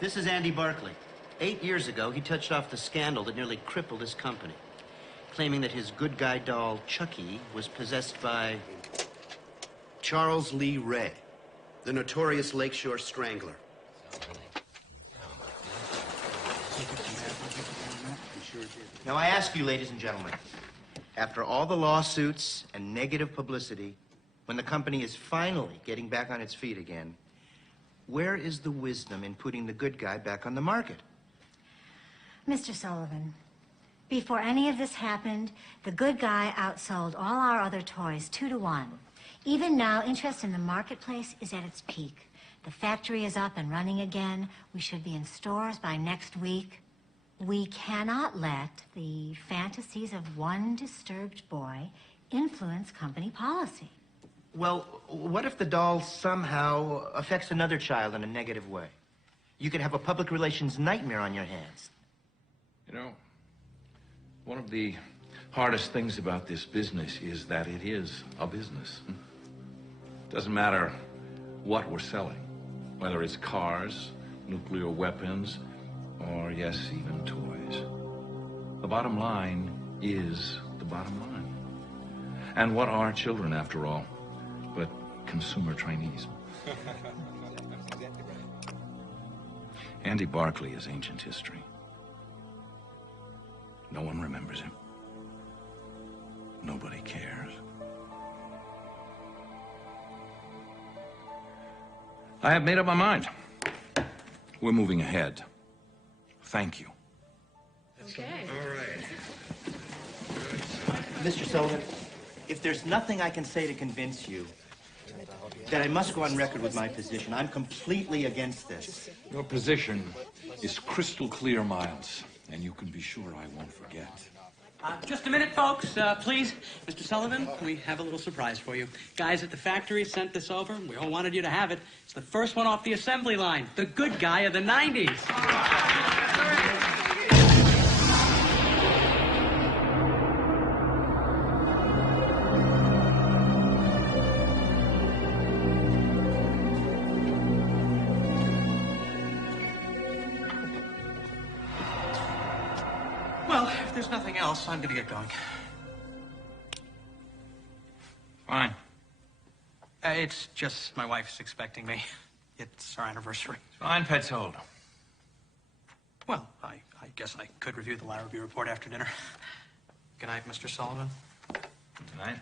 This is Andy Barkley. 8 years ago, he touched off the scandal that nearly crippled his company, claiming that his good guy doll, Chucky, was possessed by Charles Lee Ray, the notorious Lakeshore Strangler. Now, I ask you, ladies and gentlemen, after all the lawsuits and negative publicity, when the company is finally getting back on its feet again, where is the wisdom in putting the good guy back on the market? Mr. Sullivan, before any of this happened, the good guy outsold all our other toys 2-to-1. Even now, interest in the marketplace is at its peak. The factory is up and running again. We should be in stores by next week. We cannot let the fantasies of one disturbed boy influence company policy. Well, what if the doll somehow affects another child in a negative way? You could have a public relations nightmare on your hands. You know, one of the hardest things about this business is that it is a business. Doesn't matter what we're selling, whether it's cars, nuclear weapons, or yes, even toys. The bottom line is the bottom line. And what are children, after all, but consumer trainees? Andy Barkley is ancient history. No one remembers him. Nobody cares. I have made up my mind. We're moving ahead. Thank you. Okay. All right. Mr. Sullivan, if there's nothing I can say to convince you, then I must go on record with my position. I'm completely against this. Your position is crystal clear, Miles, and you can be sure I won't forget. Just a minute, folks. Please, Mr. Sullivan, we have a little surprise for you. Guys at the factory sent this over. We all wanted you to have it. It's the first one off the assembly line. The good guy of the 90s. Well, if there's nothing else, I'm going to get going. Fine. It's just my wife's expecting me. It's our anniversary. Fine, Petzold. Well, I guess I could review the Larrabee report after dinner. Good night, Mr. Sullivan. Good night.